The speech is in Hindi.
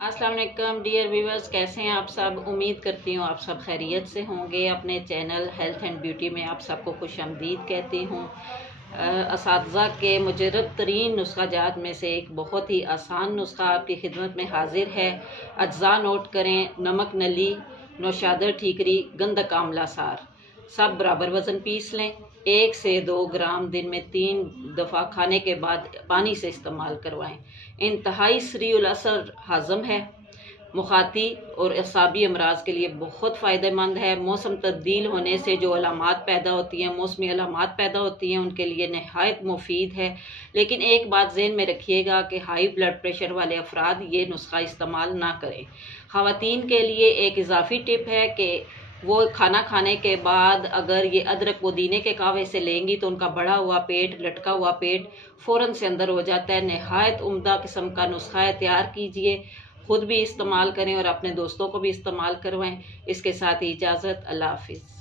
अस्सलाम वालेकुम डियर व्यूवर्स, कैसे हैं आप सब। उम्मीद करती हूँ आप सब खैरियत से होंगे। अपने चैनल हेल्थ एंड ब्यूटी में आप सबको खुशामदीद कहती हूँ। असातिज़ा के मुजरब तरीन नुस्खा जात में से एक बहुत ही आसान नुस्खा आपकी खिदमत में हाजिर है। अज्जा नोट करें: नमक नली, नौशादर ठीकरी, गंधक आंवला सार। सब बराबर वज़न पीस लें। 1 से 2 ग्राम दिन में 3 दफ़ा खाने के बाद पानी से इस्तेमाल करवाएं। इंतहाई सरीउल असर हाज़म है। मुखाती और असाबी अमराज के लिए बहुत फ़ायदेमंद है। मौसम तब्दील होने से जो अलामात पैदा होती हैं, मौसमी अलामात पैदा होती हैं, उनके लिए नहायत मुफीद है। लेकिन एक बात ज़हन में रखिएगा कि हाई ब्लड प्रेशर वाले अफराद ये नुस्खा इस्तेमाल ना करें। ख़वातीन के लिए एक इजाफी टिप है कि वो खाना खाने के बाद अगर ये अदरक पुदीने के कहवे से लेंगी तो उनका बढ़ा हुआ पेट, लटका हुआ पेट फ़ौरन से अंदर हो जाता है। नहायत उम्दा किस्म का नुस्खा है, तैयार कीजिए, खुद भी इस्तेमाल करें और अपने दोस्तों को भी इस्तेमाल करवाएं। इसके साथ ही इजाज़त, अल्लाह हाफिज़।